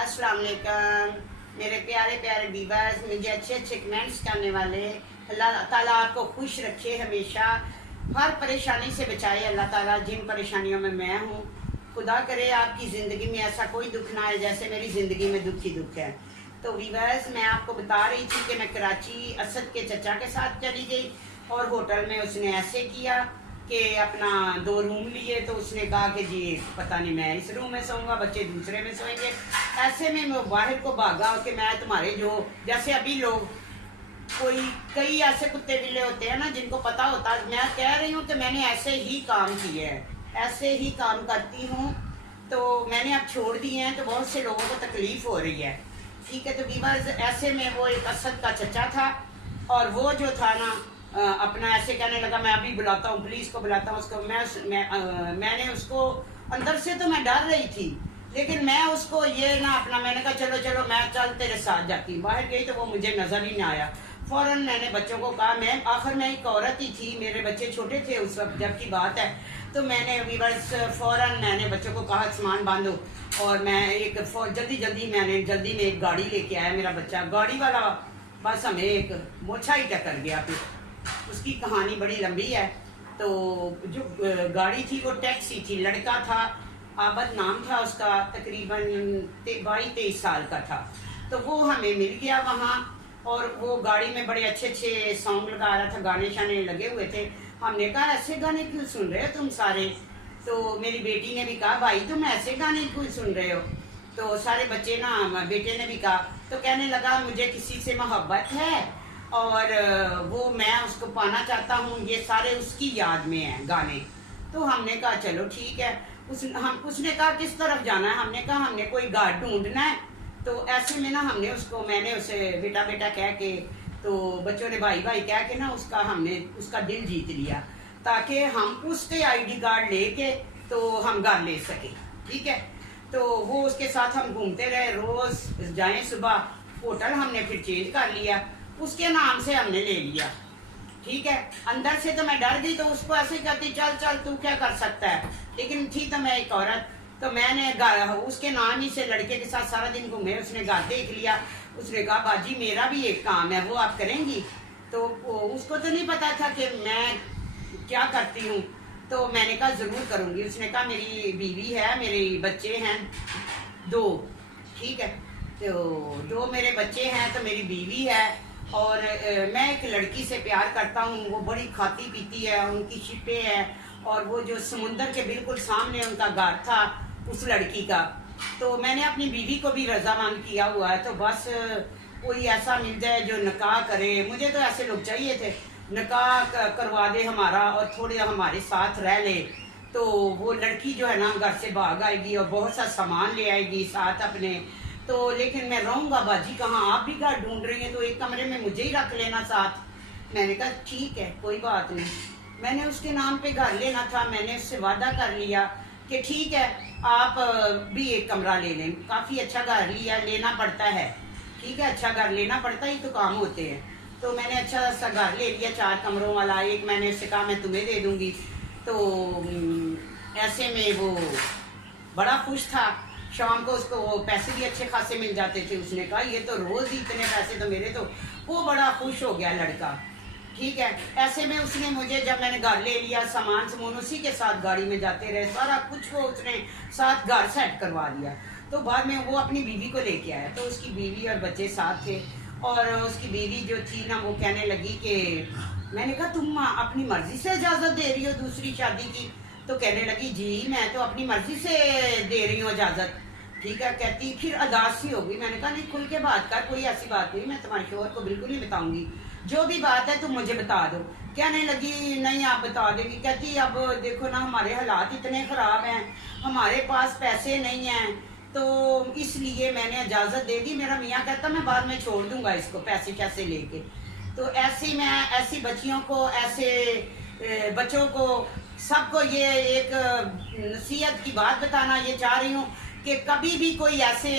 अस्सलाम वालेकुम मेरे प्यारे प्यारे व्यूअर्स, मुझे अच्छे अच्छे कमेंट्स करने वाले। अल्लाह ताला आपको खुश रखे, हमेशा हर परेशानी से बचाए अल्लाह ताला। जिन परेशानियों में मैं हूँ, खुदा करे आपकी ज़िंदगी में ऐसा कोई दुख ना आए जैसे मेरी ज़िंदगी में दुख ही दुख है। तो व्यूअर्स, मैं आपको बता रही थी कि मैं कराची असद के चचा के साथ चली गई और होटल में उसने ऐसे किया कि अपना 2 रूम लिए। तो उसने कहा कि जी पता नहीं, मैं इस रूम में सोऊंगा, बच्चे दूसरे में सोएंगे। ऐसे में मैं बाहर को भागा कि मैं तुम्हारे जो जैसे अभी लोग कई ऐसे कुत्ते बिल्ले होते हैं ना जिनको पता होता है। मैं कह रही हूँ कि मैंने ऐसे ही काम किए हैं, ऐसे ही काम करती हूँ। तो मैंने अब छोड़ दिए हैं, तो बहुत से लोगों को तकलीफ हो रही है। ठीक है, तो व्यूअर्स, ऐसे में वो एक असद का चचा था और वो जो था ना अपना ऐसे कहने लगा, मैं अभी बुलाता हूँ, पुलिस को बुलाता हूँ उसको। मैंने उसको अंदर से तो मैं डर रही थी, लेकिन मैं उसको ये ना अपना मैंने कहा चलो चलो मैं चल तेरे साथ जाती। बाहर गई तो वो मुझे नजर ही ना आया। फौरन मैंने बच्चों को कहा, मैं आखिर में एक औरत ही थी, मेरे बच्चे छोटे थे उस वक्त जब की बात है। तो मैंने व्यूअर्स फौरन मैंने बच्चों को कहा सामान बांधो, और मैं एक जल्दी में एक गाड़ी लेके आया। मेरा बच्चा गाड़ी वाला बस हमें एक मोछा ही टक्कर गया। फिर उसकी कहानी बड़ी लंबी है। तो जो गाड़ी थी वो टैक्सी थी, लड़का था, आबद नाम था उसका, तकरीबन 22-23 साल का था। तो वो हमें मिल गया वहाँ, और वो गाड़ी में बड़े अच्छे अच्छे सॉन्ग लगा रहा था, गाने शाने लगे हुए थे। हमने कहा ऐसे गाने क्यों सुन रहे हो तुम सारे? तो मेरी बेटी ने भी कहा, भाई तुम ऐसे गाने क्यों सुन रहे हो? तो सारे बच्चे ना, बेटे ने भी कहा। तो कहने लगा मुझे किसी से मोहब्बत है और वो मैं उसको पाना चाहता हूँ, ये सारे उसकी याद में हैं गाने। तो हमने कहा चलो ठीक है। उसने कहा किस तरफ जाना है? हमने कहा हमने कोई गार्ड ढूंढना है। तो ऐसे में ना मैंने उसे बेटा बेटा कह के, तो बच्चों ने भाई भाई कह के ना हमने उसका दिल जीत लिया, ताकि हम उसके आईडी कार्ड लेके तो हम घर ले सके। ठीक है, तो वो उसके साथ हम घूमते रहे, रोज जाएं सुबह। होटल हमने फिर चेंज कर लिया, उसके नाम से हमने ले लिया। ठीक है, अंदर से तो मैं डर गई, तो उसको ऐसे कहती चल चल तू क्या कर सकता है, लेकिन थी तो मैं एक औरत। तो मैंने उसके नाम ही से लड़के के साथ सारा दिन घूमे। उसने घर देख लिया, उसने कहा बाजी मेरा भी एक काम है, वो आप करेंगी? तो उसको तो नहीं पता था कि मैं क्या करती हूँ। तो मैंने कहा जरूर करूँगी। उसने कहा मेरी बीवी है, मेरे बच्चे हैं 2। ठीक है, तो 2 मेरे बच्चे हैं, तो मेरी बीवी है, और मैं एक लड़की से प्यार करता हूँ। वो बड़ी खाती पीती है, उनकी शिपें हैं, और वो जो समुंदर के बिल्कुल सामने उनका घर था उस लड़की का। तो मैंने अपनी बीवी को भी रजामंद किया हुआ है। तो बस कोई ऐसा मिल जाए जो निकाह करे। मुझे तो ऐसे लोग चाहिए थे, निकाह करवा दे हमारा और थोड़े हमारे साथ रह ले। तो वो लड़की जो है ना घर से भाग आएगी और बहुत सा सामान ले आएगी साथ अपने। तो लेकिन मैं रहूँगा बाजी कहाँ? आप भी घर ढूंढ रही हैं तो एक कमरे में मुझे ही रख लेना साथ। मैंने कहा ठीक है कोई बात नहीं। मैंने उसके नाम पे घर लेना था, मैंने उससे वादा कर लिया कि ठीक है आप भी एक कमरा ले लें। काफ़ी अच्छा घर लेना पड़ता है। ठीक है, अच्छा घर लेना पड़ता ही तो काम होते हैं। तो मैंने अच्छा सा घर ले लिया 4 कमरों वाला। एक मैंने उससे कहा मैं तुम्हें दे दूँगी। तो ऐसे में वो बड़ा खुश था। शाम को उसको वो पैसे भी अच्छे खासे मिल जाते थे। उसने कहा ये तो रोज़ ही इतने पैसे तो मेरे। तो वो बड़ा खुश हो गया लड़का। ठीक है, ऐसे में उसने मुझे, जब मैंने घर ले लिया, सामान उसी के साथ गाड़ी में जाते रहे, सारा कुछ वो उसने साथ घर सेट करवा दिया। तो बाद में वो अपनी बीवी को लेके आया। तो उसकी बीवी और बच्चे साथ थे, और उसकी बीवी जो थी ना वो कहने लगी कि मैंने कहा तुम अपनी मर्जी से इजाज़त दे रही हो दूसरी शादी की? तो कहने लगी जी मैं तो अपनी मर्जी से दे रही हूँ इजाज़त। ठीक है, कहती फिर अदास सी होगी। मैंने कहा नहीं खुल के बात कर, कोई ऐसी बात नहीं, मैं तुम्हारे शोहर को बिल्कुल नहीं बताऊंगी, जो भी बात है तुम मुझे बता दो। कहने लगी नहीं आप बता देगी। कहती अब देखो ना हमारे हालात इतने ख़राब हैं, हमारे पास पैसे नहीं हैं, तो इसलिए मैंने इजाज़त दे दी। मेरा मियाँ कहता मैं बाद में छोड़ दूंगा इसको पैसे कैसे लेके। तो ऐसी मैं ऐसी बच्चियों को, ऐसे बच्चों को, सबको ये एक नसीहत की बात बताना ये चाह रही हूँ कि कभी भी कोई ऐसे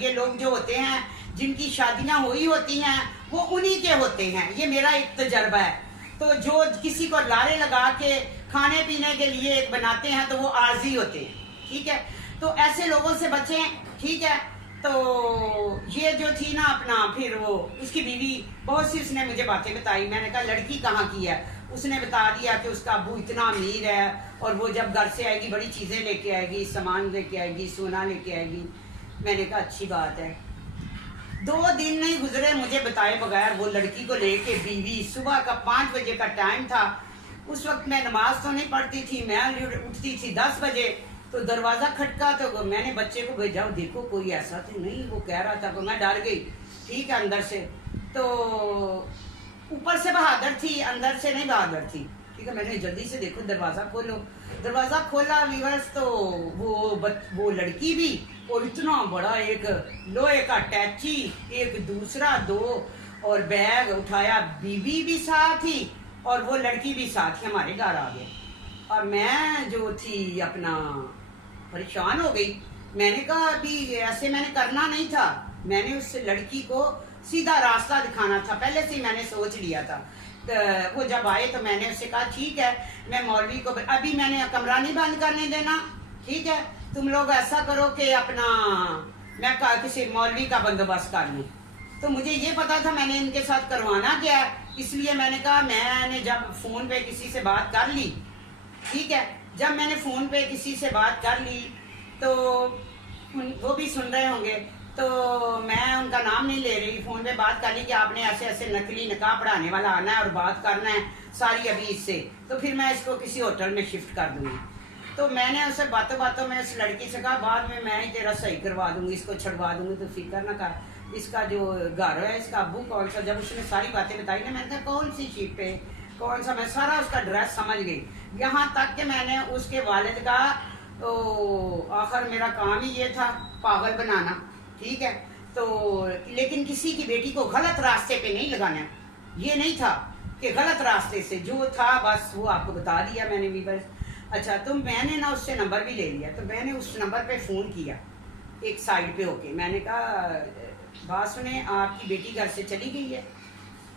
ये लोग जो होते हैं जिनकी शादियाँ हुई होती हैं वो उन्हीं के होते हैं। ये मेरा एक तजर्बा है। तो जो किसी को लारे लगा के खाने पीने के लिए बनाते हैं तो वो आर्जी होते हैं। ठीक है, तो ऐसे लोगों से बचें। ठीक है, तो ये जो थी ना अपना, फिर वो उसकी बीवी बहुत सी उसने मुझे बातें बताई। मैंने कहा लड़की कहाँ की है? उसने बता दिया कि उसका अबू इतना अमीर है और वो जब घर से आएगी बड़ी चीज़ें लेके आएगी, सामान लेके आएगी, सोना लेके आएगी। मैंने कहा अच्छी बात है। 2 दिन नहीं गुजरे मुझे बताए बगैर वो लड़की को लेके बीवी, सुबह का 5 बजे का टाइम था। उस वक्त मैं नमाज तो नहीं पढ़ती थी, मैं उठती थी 10 बजे। तो दरवाज़ा खटका तो मैंने बच्चे को भेजा, देखो कोई ऐसा तो नहीं, वो कह रहा था। तो मैं डर गई, ठीक है अंदर से। तो ऊपर से बहादुर थी, अंदर से नहीं बहादुर थी, ठीक है। मैंने जल्दी से देखो दरवाज़ा खोलो, दरवाज़ा खोला व्यूअर्स, तो वो लड़की भी, और इतना बड़ा एक लोहे का टैची, एक दूसरा 2, और बैग उठाया। बीवी भी साथ ही और वो लड़की भी साथ ही हमारे घर आ गए। और मैं जो थी अपना परेशान हो गई। मैंने कहा अभी ऐसे मैंने करना नहीं था, मैंने उस लड़की को सीधा रास्ता दिखाना था, पहले से ही मैंने सोच लिया था। तो वो जब आए तो मैंने उससे कहा ठीक है, मैं मौलवी को अभी मैंने कमरा नहीं बंद करने देना, ठीक है, तुम लोग ऐसा करो कि अपना मैं किसी मौलवी का बंदोबस्त कर लूँ। तो मुझे ये पता था मैंने इनके साथ करवाना क्या है, इसलिए मैंने कहा मैंने जब फ़ोन पे किसी से बात कर ली, ठीक है, जब मैंने फ़ोन पे किसी से बात कर ली तो वो भी सुन रहे होंगे, तो मैं उनका नाम नहीं ले रही, फ़ोन पे बात कर ली कि आपने ऐसे ऐसे नकली निकाह पढ़ाने वाला आना है और बात करना है सारी अभी इससे, तो फिर मैं इसको किसी होटल में शिफ्ट कर दूँगी। तो मैंने उससे बातों बातों में उस लड़की से कहा बाद में मैं ही तेरा सही करवा दूँगी, इसको छुड़वा दूँगी, तो फिक्र ना कर, इसका जो घर है इसका अब्बू कौन सा। जब उसने सारी बातें बताई ना, मैंने कहा कौन सी शिप पे कौन सा, मैं सारा उसका ड्रेस समझ गई। यहाँ तक कि मैंने उसके वालिद का आखिर मेरा काम ही ये था पागल बनाना, ठीक है। तो लेकिन किसी की बेटी को गलत रास्ते पे नहीं लगाना, ये नहीं था कि गलत रास्ते से, जो था बस वो आपको बता दिया मैंने भी बस। अच्छा, तो मैंने ना उससे नंबर भी ले लिया, तो मैंने उस नंबर पे फ़ोन किया एक साइड पे होके। मैंने कहा बात सुने, आपकी बेटी घर से चली गई है।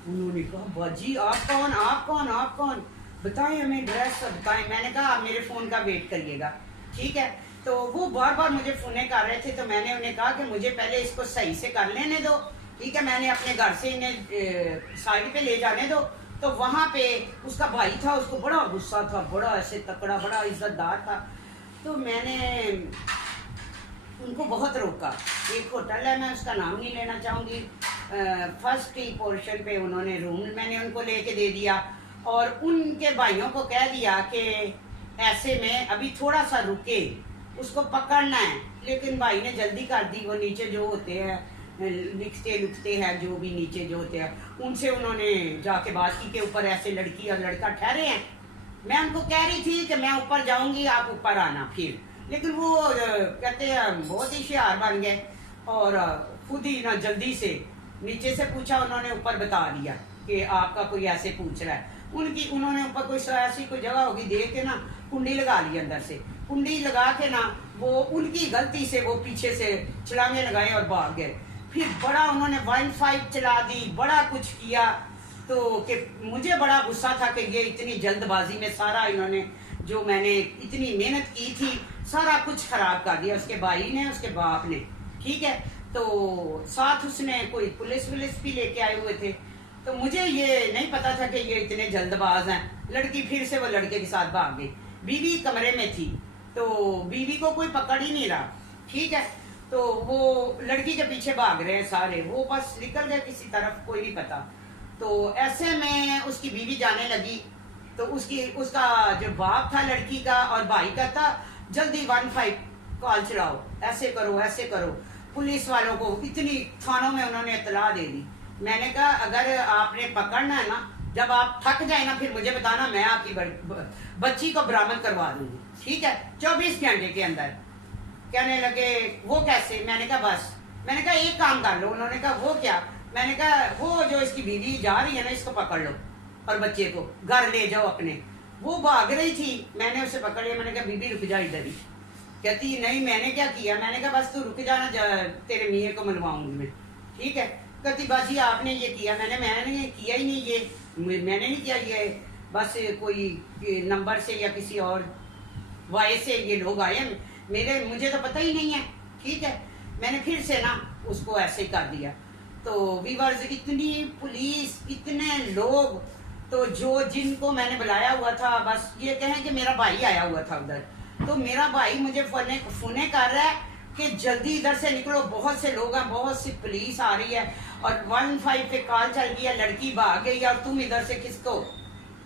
उन्होंने कहा बाजी आप कौन, आप कौन, आप कौन, बताएं हमें एड्रेस बताएं। मैंने कहा आप मेरे फ़ोन का वेट करिएगा, ठीक है। तो वो बार बार मुझे फ़ोनें कर रहे थे, तो मैंने उन्हें कहा कि मुझे पहले इसको सही से कर लेने दो, ठीक है, मैंने अपने घर से इन्हें साइड पे ले जाने दो। तो वहाँ पे उसका भाई था, उसको बड़ा गुस्सा था, बड़ा ऐसे तकड़ा, बड़ा इज्जतदार था। तो मैंने उनको बहुत रोका। एक होटल है, मैं उसका नाम नहीं लेना चाहूँगी, फर्स्ट ही पोर्शन पे उन्होंने रूम मैंने उनको लेके दे दिया, और उनके भाइयों को कह दिया कि ऐसे में अभी थोड़ा सा रुके, उसको पकड़ना है। लेकिन भाई ने जल्दी कर दी, वो नीचे जो होते हैं लिखते लुखते हैं, जो भी नीचे जो होते हैं, उनसे उन्होंने जाके बात की कि ऊपर ऐसे लड़की और लड़का ठहरे हैं। मैं उनको कह रही थी कि मैं ऊपर जाऊंगी, आप ऊपर आना फिर, लेकिन वो कहते हैं बहुत ही होशियार बन गए और खुद ही ना जल्दी से नीचे से पूछा, उन्होंने ऊपर बता दिया कि आपका कोई ऐसे पूछ रहा है। उन्होंने ऊपर कोई ऐसी कोई जगह होगी देख के ना कुंडी लगा ली, अंदर से कुंडी लगा के ना वो उनकी गलती से वो पीछे से छलांगे लगाए और भाग गए। फिर बड़ा उन्होंने 1-5 चला दी, बड़ा कुछ किया। तो कि मुझे बड़ा गुस्सा था कि ये इतनी जल्दबाजी में सारा इन्होंने जो मैंने इतनी मेहनत की थी सारा कुछ खराब कर दिया, उसके भाई ने, उसके बाप ने, ठीक है। तो साथ उसने कोई पुलिस भी लेके आए हुए थे। तो मुझे ये नहीं पता था कि ये इतने जल्दबाज हैं। लड़की फिर से वो लड़के के साथ भाग गई। बीवी कमरे में थी, तो बीवी को कोई पकड़ ही नहीं रहा, ठीक है। तो वो लड़की के पीछे भाग रहे हैं सारे, वो बस निकल गए किसी तरफ, कोई नहीं पता। तो ऐसे में उसकी बीवी जाने लगी, तो उसका जो बाप था लड़की का और भाई का था, जल्दी 1-5 कॉल चलाओ, ऐसे करो ऐसे करो। पुलिस वालों को इतनी थानों में उन्होंने इत्तला दे दी। मैंने कहा अगर आपने पकड़ना है ना, जब आप थक जाए ना फिर मुझे बताना, मैं आपकी बच्ची को बरामद करवा दूंगी, ठीक है, 24 घंटे के अंदर। कहने लगे वो कैसे? मैंने कहा बस, मैंने कहा एक काम कर लो। उन्होंने कहा वो क्या? मैंने कहा वो जो इसकी बीवी जा रही है ना, इसको पकड़ लो और बच्चे को घर ले जाओ अपने। वो भाग रही थी, मैंने उसे पकड़ लिया। मैंने कहा बीबी रुक जा इधर ही। कहती नहीं मैंने क्या किया। मैंने कहा बस तू रुक जाना, तेरे मियाँ को मिलवाऊंगी मैं, ठीक है। कहती बाजी आपने ये किया। मैंने किया ही नहीं, ये मैंने नहीं किया, ये बस कोई नंबर से या किसी और वाय से ये लोग आए, मुझे तो पता ही नहीं है, ठीक है। मैंने फिर से ना उसको ऐसे ही कर दिया। तो वीवर्स, इतनी पुलिस, इतने लोग, तो जो जिनको मैंने बुलाया हुआ था, बस ये कहें कि मेरा भाई आया हुआ था उधर, तो मेरा भाई मुझे फोने कर रहा है कि जल्दी इधर से निकलो, बहुत से लोग हैं, बहुत सी पुलिस आ रही है, और 15 पे कॉल चल गई है, लड़की भाग गई और तुम इधर से किसको।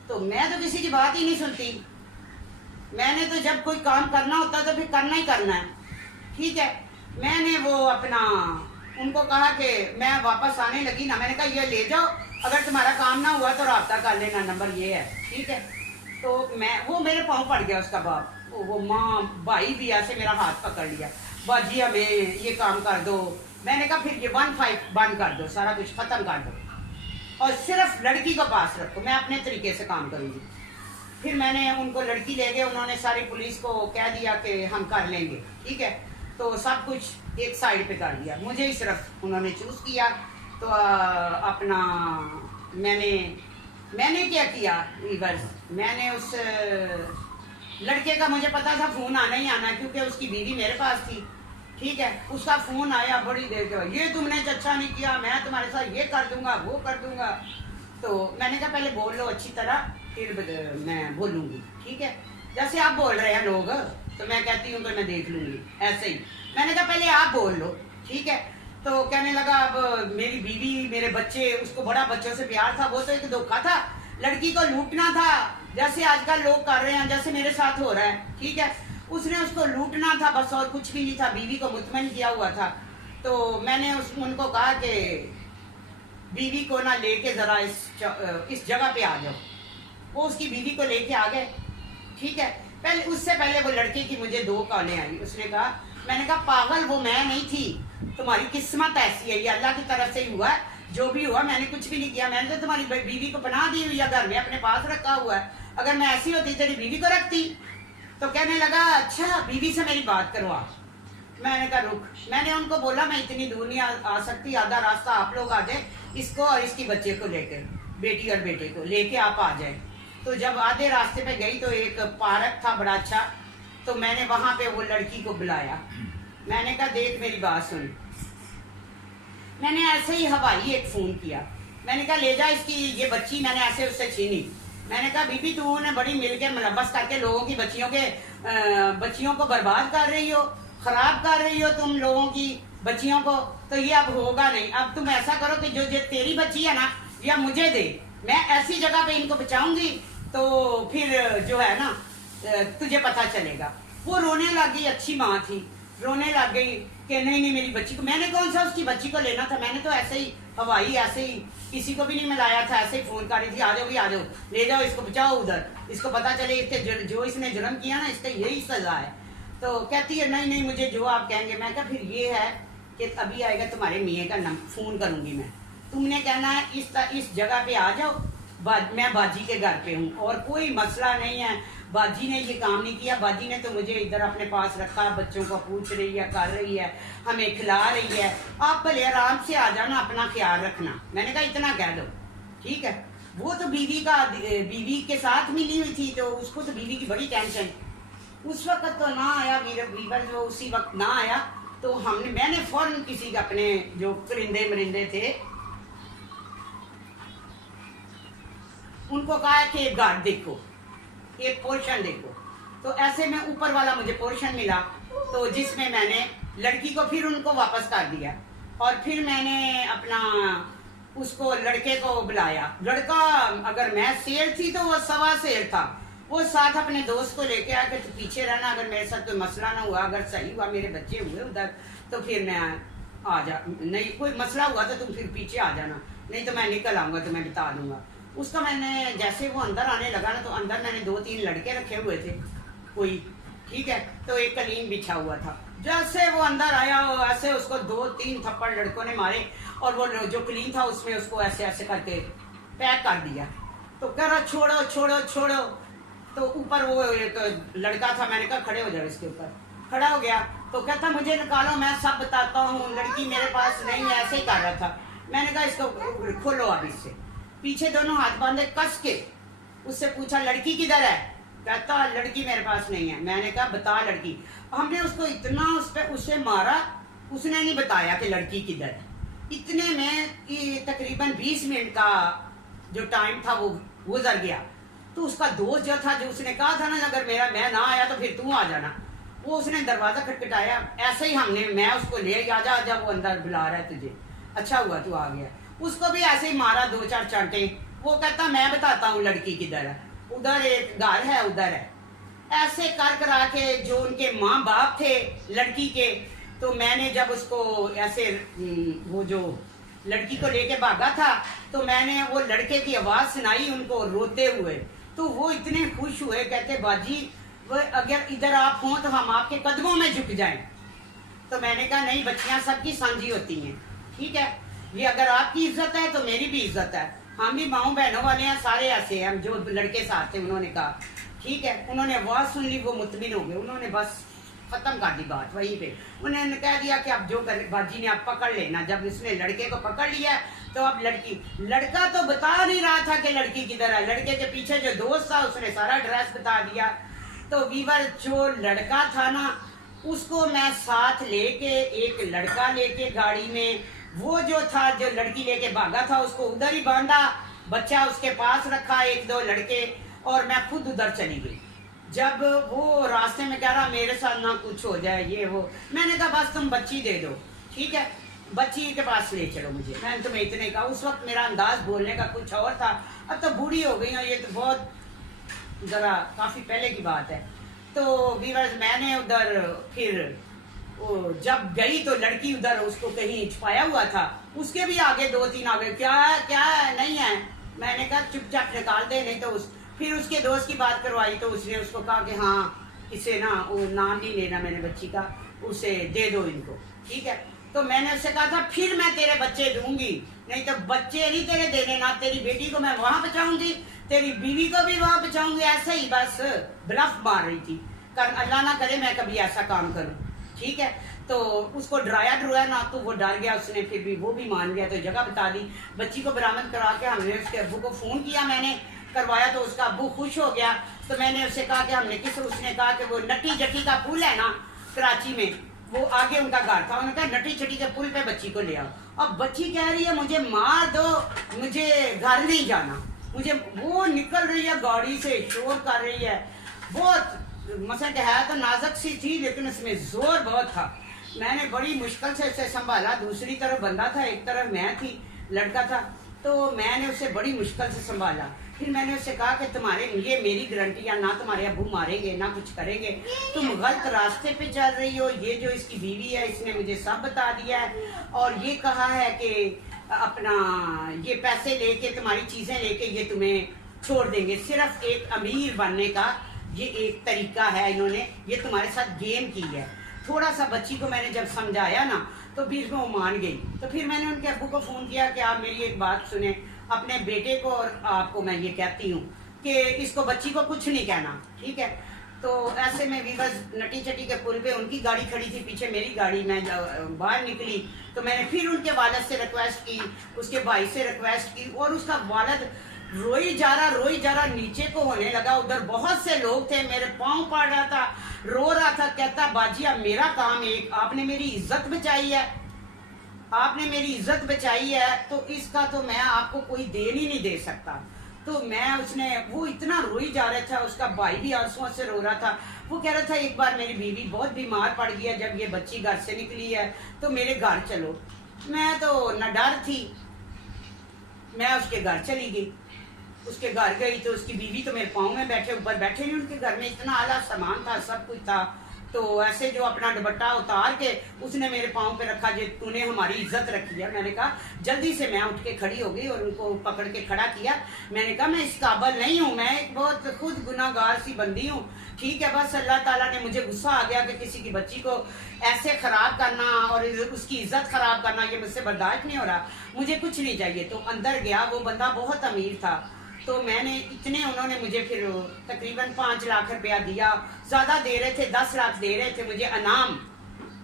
तो मैं तो किसी की बात ही नहीं सुनती। मैंने तो जब कोई काम करना होता तो फिर करना ही करना है, ठीक है। मैंने वो अपना उनको कहा कि मैं वापस आने लगी ना, मैंने कहा ये ले जाओ, अगर तुम्हारा काम ना हुआ तो राब्ता कर लेना, नंबर ये है, ठीक है। तो वो मेरे पाँव पड़ गया उसका बाप, वो माँ भाई भी ऐसे मेरा हाथ पकड़ लिया, बाजी हमें ये काम कर दो। मैंने कहा फिर ये 15 बंद कर दो, सारा कुछ खत्म कर दो और सिर्फ लड़की को पास रखो, मैं अपने तरीके से काम करूँगी। फिर मैंने उनको लड़की ले गए, उन्होंने सारी पुलिस को कह दिया कि हम कर लेंगे, ठीक है। तो सब कुछ एक साइड पे कर दिया, मुझे ही सिर्फ उन्होंने चूज़ किया। तो अपना मैंने क्या किया वीवर्स, मैंने उस लड़के का, मुझे पता था फ़ोन आना ही आना, क्योंकि उसकी बीवी मेरे पास थी, ठीक है। उसका फ़ोन आया बड़ी देर के बाद, ये तुमने अच्छा नहीं किया, मैं तुम्हारे साथ ये कर दूंगा, वो कर दूंगा। तो मैंने कहा पहले बोल लो अच्छी तरह, फिर मैं बोलूँगी, ठीक है। जैसे आप बोल रहे हैं लोग, तो मैं कहती हूँ कि मैं देख लूँगी, ऐसे ही। मैंने कहा पहले आप बोल लो, ठीक है। तो कहने लगा अब मेरी बीवी, मेरे बच्चे, उसको बड़ा बच्चों से प्यार था, वो तो एक धोखा था, लड़की को लूटना था, जैसे आजकल लोग कर रहे हैं, जैसे मेरे साथ हो रहा है, ठीक है। उसने उसको लूटना था बस, और कुछ भी नहीं था, बीवी को मुतमईन किया हुआ था। तो मैंने उनको कहा कि बीवी को ना लेके ज़रा इस जगह पे आ जाओ। वो उसकी बीवी को लेके आ गए, ठीक है। पहले उससे पहले वो लड़के की मुझे 2 कॉलें आई, उसने कहा, मैंने कहा पागल वो मैं नहीं थी, तुम्हारी किस्मत ऐसी है, ये अल्लाह की तरफ से ही हुआ है, जो भी हुआ, मैंने कुछ भी नहीं किया, मैंने तो तुम्हारी बीवी को पनाह दी हुई है, घर में अपने पास रखा हुआ है, अगर मैं ऐसी होती तेरी बीवी को रखती। तो कहने लगा अच्छा बीवी से मेरी बात करवा। मैंने कहा रुक, मैंने उनको बोला मैं इतनी दूर नहीं आ सकती, आधा रास्ता आप लोग आ जाए, इसको और इसकी बच्चे को लेकर, बेटी और बेटे को लेके आप आ जाए। तो जब आधे रास्ते पे गई तो एक पार्क था बड़ा अच्छा, तो मैंने वहां पे वो लड़की को बुलाया, मैंने कहा देख मेरी बात सुन। मैंने ऐसे ही हवाई एक फ़ोन किया, मैंने कहा ले जा इसकी ये बच्ची, मैंने ऐसे उससे छीनी। मैंने कहा बीबी तूने बड़ी मिलके मुलब्बस करके लोगों की बच्चियों को बर्बाद कर रही हो, खराब कर रही हो तुम लोगों की बच्चियों को, तो ये अब होगा नहीं। अब तुम ऐसा करो कि जो तेरी बच्ची है ना, या मुझे दे, मैं ऐसी जगह पे इनको बचाऊंगी, तो फिर जो है ना तुझे पता चलेगा। वो रोने लग गई, अच्छी माँ थी, रोने लग गई कि नहीं नहीं मेरी बच्ची को, मैंने कौन सा उसकी बच्ची को लेना था, मैंने तो ऐसे ही हवाई, ऐसे ही किसी को भी नहीं मिलाया था, ऐसे ही फ़ोन कर रही थी, आ जाओ भी आ जाओ, ले जाओ इसको, बचाओ उधर, इसको पता चले इसके जो इसने जुर्म किया ना, इसका यही सजा है। तो कहती है नहीं नहीं मुझे जो आप कहेंगे। मैं कहा फिर ये है कि अभी आएगा तुम्हारे मियाँ का फ़ोन करूँगी मैं, तुमने कहना है इस जगह पे आ जाओ, मैं बाजी के घर पे हूँ और कोई मसला नहीं है, बाजी ने ये काम नहीं किया, बाजी ने तो मुझे इधर अपने पास रखा, बच्चों को पूछ रही है, कर रही है, हमें खिला रही है, आप भले आराम से आ जाना, अपना ख्याल रखना। मैंने कहा इतना कह दो, ठीक है। वो तो बीवी के साथ मिली हुई थी, तो उसको तो बीवी की बड़ी टेंशन, उस वक्त तो ना आया वीवर, जो उसी वक्त ना आया, तो मैंने फौरन किसी का, अपने जो परिंदे मरिंदे थे उनको कहा कि एक गार्ड देखो, एक पोर्शन देखो। तो ऐसे में ऊपर वाला मुझे पोर्शन मिला, तो जिसमें मैंने लड़की को फिर उनको वापस कर दिया, और फिर मैंने अपना उसको लड़के को बुलाया। लड़का, अगर मैं शेर थी तो वो 1.25 शेर था, वो साथ अपने दोस्त को लेके आया कि तू पीछे रहना, अगर मेरे साथ कोई मसला ना हुआ, अगर सही हुआ, मेरे बच्चे हुए उधर, तो फिर मैं आ जा, नहीं कोई मसला हुआ तो तुम फिर पीछे आ जाना, नहीं तो मैं निकल आऊँगा, तो मैं बता दूंगा। उसका मैंने, जैसे वो अंदर आने लगा ना, तो अंदर मैंने 2-3 लड़के रखे हुए थे कोई, ठीक है, तो एक कलीन बिछा हुआ था। जैसे वो अंदर आया, ऐसे उसको 2-3 थप्पड़ लड़कों ने मारे, और वो जो कलीन था उसमें उसको ऐसे ऐसे करके पैक कर दिया। तो कह रहा छोड़ो छोड़ो छोड़ो। तो ऊपर वो एक लड़का था, मैंने कहा खड़े हो जाओ इसके ऊपर, खड़ा हो गया। तो कहता मुझे निकालो, मैं सब बताता हूँ, लड़की मेरे पास नहीं है, ऐसे ही कर रहा था। मैंने कहा इसको खोलो अब इससे, पीछे दोनों हाथ बांधे कस के, उससे पूछा लड़की किधर है, कहता लड़की मेरे पास नहीं है। मैंने कहा बता लड़की। हमने उसको इतना उससे मारा उसने नहीं बताया कि लड़की किधर है। इतने में कि तकरीबन 20 मिनट का जो टाइम था वो गुजर गया। तो उसका दोस्त जो था, जो उसने कहा था ना अगर मैं ना आया तो फिर तू आ जाना, वो उसने दरवाजा खटखटाया। ऐसे ही मैं उसको ले आजा, वो अंदर बुला रहा है तुझे, अच्छा हुआ तू आ गया। उसको भी ऐसे ही मारा 2-4 चांटे। वो कहता मैं बताता हूँ लड़की किधर है, उधर एक घर है, उधर है। ऐसे कर करा के जो उनके माँ बाप थे लड़की के, तो मैंने जब उसको ऐसे वो जो लड़की को लेके भागा था, तो मैंने वो लड़के की आवाज सुनाई उनको रोते हुए। तो वो इतने खुश हुए, कहते बाजी वो अगर इधर आप हों तो हम आपके कदमों में झुक जाएं। तो मैंने कहा नहीं, बच्चियां सबकी साझी होती हैं, ठीक है, ये अगर आपकी इज्जत है तो मेरी भी इज्जत है, हम भी माओ बहनों वाले हैं, सारे ऐसे हैं। जो लड़के साथ थे उन्होंने कहा ठीक है, उन्होंने आवाज सुन ली, वो मुतमिन हो गए, उन्होंने बस खत्म कर दी बात वहीं पे। उन्होंने कह दिया कि अब जो कर बाजी ने आप पकड़ लेना। जब उसने लड़के को पकड़ लिया तो अब लड़का तो बता नहीं रहा था कि लड़की किधर है। लड़के के पीछे जो दोस्त था उसने सारा एड्रेस बता दिया। तो वीवर जो लड़का था ना, उसको मैं साथ लेके, एक लड़का लेके गाड़ी में, वो जो था जो लड़की लेके भागा था उसको उधर ही बांधा, बच्चा उसके पास रखा, 1-2 लड़के, और मैं खुद उधर चली गई। जब वो रास्ते में कह रहा मेरे साथ ना कुछ हो जाए ये वो, मैंने कहा बस तुम बच्ची दे दो, ठीक है, बच्ची के पास ले चलो मुझे, मैंने तुम्हें इतने कहा। उस वक्त मेरा अंदाज बोलने का कुछ और था, अब तो बूढ़ी हो गई हूँ, ये तो बहुत जरा काफी पहले की बात है। तो व्यूअर्स मैंने उधर फिर जब गई तो लड़की उधर उसको कहीं छुपाया हुआ था, उसके भी आगे 2-3 आ गए, क्या है नहीं है। मैंने कहा चुपचाप निकाल दे, नहीं तो फिर उसके दोस्त की बात करवाई तो उसने उसको कहा कि हाँ इसे ना, वो नाम नहीं लेना मैंने बच्ची का, उसे दे दो इनको, ठीक है। तो मैंने उससे कहा था फिर मैं तेरे बच्चे दूंगी, नहीं तो बच्चे नहीं तेरे देने, ना तेरी बेटी को मैं वहां बचाऊंगी, तेरी बीवी को भी वहां बचाऊंगी। ऐसे ही बस ब्लफ मार रही थी, अल्लाह ना करे मैं कभी ऐसा काम करूं, ठीक है। तो उसको डराया ना, तो वो डर गया, उसने फिर भी वो भी मान गया, तो जगह बता दी। बच्ची को बरामद करा के हमने उसके अब्बू को फोन किया, मैंने करवाया, तो उसका अब्बू खुश हो गया। तो मैंने उससे कहा कि हमने उसने कहा कि वो नटी जटी का पुल है ना कराची में, वो आगे उनका घर था, उन्होंने कहा नटी चटी के पुल पे बच्ची को ले आओ। अब बच्ची कह रही है मुझे मार दो, मुझे घर नहीं जाना, मुझे, वो निकल रही है गाड़ी से, शोर कर रही है बहुत, मसला है तो नाजुक सी थी लेकिन उसमें जोर बहुत था। मैंने बड़ी मुश्किल से उसे संभाला, दूसरी तरफ बंदा था, एक तरफ मैं थी, लड़का था, तो मैंने उसे बड़ी मुश्किल से संभाला। फिर मैंने उससे कहा कि तुम्हारे, ये मेरी गारंटी है, ना तुम्हारे अब्बू मारेंगे ना कुछ करेंगे, तुम गलत रास्ते पे चल रही हो, ये जो इसकी बीवी है इसने मुझे सब बता दिया है, और ये कहा है कि अपना ये पैसे लेके, तुम्हारी चीजें लेके ये तुम्हें छोड़ देंगे, सिर्फ एक अमीर बनने का ये एक तरीका है, इन्होंने ये तुम्हारे साथ गेम की है। थोड़ा सा बच्ची को मैंने जब समझाया ना तो बीच में वो मान गई। तो फिर मैंने उनके अब्बू को फोन किया कि आप मेरी एक बात सुने, अपने बेटे को और आपको मैं ये कहती हूँ कि इसको, बच्ची को कुछ नहीं कहना, ठीक है। तो ऐसे में विवश नटी चटी के पुल पे उनकी गाड़ी खड़ी थी, पीछे मेरी गाड़ी, मैं बाहर निकली तो मैंने फिर उनके वालिद से रिक्वेस्ट की, उसके भाई से रिक्वेस्ट की, और उसका वालिद रोई जा रहा नीचे को होने लगा। उधर बहुत से लोग थे, मेरे पाँव पड़ रहा था, रो रहा था, कहता बाजी अब मेरा काम एक, आपने मेरी इज्जत बचाई है, आपने मेरी इज्जत बचाई है, तो इसका तो मैं आपको कोई देन ही नहीं दे सकता। तो मैं, उसने, वो इतना रोई जा रहा था, उसका भाई भी आंसुओं से रो रहा था। वो कह रहा था एक बार मेरी बीवी बहुत बीमार पड़ गई है, जब ये बच्ची घर से निकली है तो मेरे घर चलो। मैं तो न डर थी, मैं उसके घर चली गई। उसके घर गई तो उसकी बीवी तो मेरे पाँव में बैठे, ऊपर बैठे नहीं, उनके घर में इतना आला सामान था, सब कुछ था। तो ऐसे जो अपना दुपट्टा उतार के उसने मेरे पाँव पे रखा, जो तूने हमारी इज्जत रखी है। मैंने कहा, जल्दी से मैं उठ के खड़ी हो गई और उनको पकड़ के खड़ा किया। मैंने कहा मैं इस काबिल नहीं हूँ, मैं एक बहुत खुद गुनाहगार सी बंदी हूँ, ठीक है। बस अल्लाह ताला ने, मुझे गुस्सा आ गया कि किसी की बच्ची को ऐसे खराब करना और उसकी इज्जत खराब करना, ये मुझसे बर्दाश्त नहीं हो रहा, मुझे कुछ नहीं चाहिए। तो अंदर गया, वो बंदा बहुत अमीर था, तो मैंने इतने, उन्होंने मुझे फिर तकरीबन 5 लाख रुपया दिया, ज्यादा दे रहे थे, 10 लाख दे रहे थे मुझे अनाम,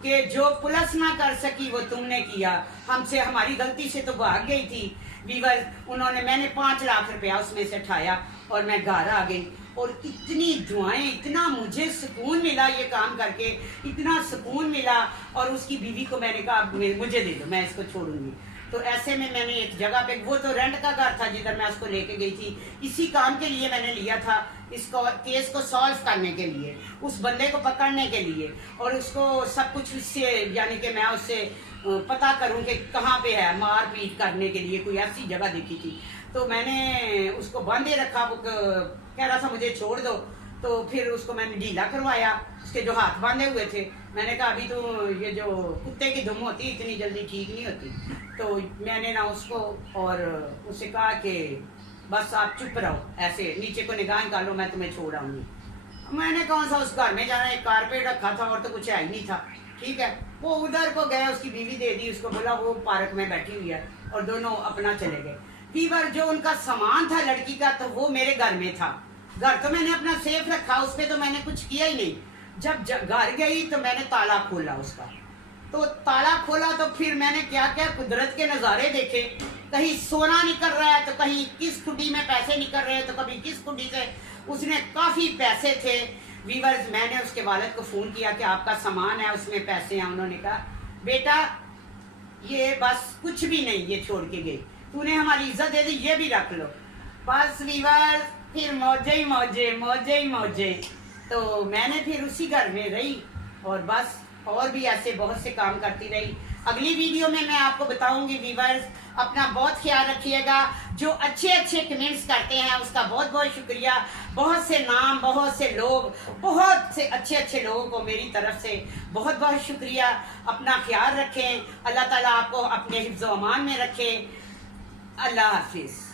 कि जो पुलिस ना कर सकी वो तुमने किया, हमसे, हमारी गलती से तो भाग गई थी, वीवर उन्होंने, मैंने 5 लाख रुपया उसमें से उठाया और मैं घर आ गई। और इतनी दुआएं, इतना मुझे सुकून मिला ये काम करके, इतना सुकून मिला। और उसकी बीवी को मैंने कहा मुझे दे दो, मैं इसको छोड़ूंगी। तो ऐसे में मैंने एक जगह पे, वो तो रेंट का घर था जिधर मैं उसको लेके गई थी, इसी काम के लिए मैंने लिया था, इसको केस को सॉल्व करने के लिए, उस बंदे को पकड़ने के लिए, और उसको सब कुछ उससे, यानी कि मैं उससे पता करूं कि कहाँ पे है, मार पीट करने के लिए कोई ऐसी जगह देखी थी। तो मैंने उसको बांधे रखा, वो कह रहा था मुझे छोड़ दो। तो फिर उसको मैंने ढीला करवाया, उसके जो हाथ बांधे हुए थे। मैंने कहा अभी तो ये जो कुत्ते की धुम होती इतनी जल्दी ठीक नहीं होती। तो मैंने ना उसको और उसे कहा कि बस आप चुप रहो, ऐसे नीचे को निगाह निकालो, मैं तुम्हें छोड़ आऊंगी। मैंने कौन सा उस घर में जाना, एक कारपेट रखा था और तो कुछ है ही नहीं था। ठीक है, वो उधर को गया, उसकी बीवी दे दी, उसको बोला वो पार्क में बैठी हुई है, और दोनों अपना चले गए। फीवर जो उनका सामान था लड़की का, तो वो मेरे घर में था। घर तो मैंने अपना सेफ रखा, उस पर तो मैंने कुछ किया ही नहीं। जब घर गई तो मैंने ताला खोला उसका, तो ताला खोला तो फिर मैंने क्या क्या कुदरत के नज़ारे देखे। कहीं सोना निकल रहा है, तो कहीं किस खुडी में पैसे निकल रहे हैं, तो कभी किस खुडी से। उसने काफ़ी पैसे थे वीवर्स। मैंने उसके वालिद को फ़ोन किया कि आपका सामान है, उसमें पैसे हैं। उन्होंने कहा बेटा ये बस कुछ भी नहीं, ये छोड़ के गई, तूने हमारी इज्जत दे दी, ये भी रख लो। बस वीवर्स, फिर मौजे ही मौजे, मौजे ही मौजे। तो मैंने फिर उसी घर में रही, और बस और भी ऐसे बहुत से काम करती रही। अगली वीडियो में मैं आपको बताऊंगी वीवर्स। अपना बहुत ख्याल रखिएगा। जो अच्छे अच्छे कमेंट्स करते हैं उसका बहुत बहुत शुक्रिया। बहुत से नाम, बहुत से लोग, बहुत से अच्छे अच्छे लोगों को मेरी तरफ से बहुत बहुत शुक्रिया। अपना ख्याल रखें, अल्लाह ताला आपको अपने हिफ्ज़-ओ-अमान में रखे। अल्लाह हाफिज़।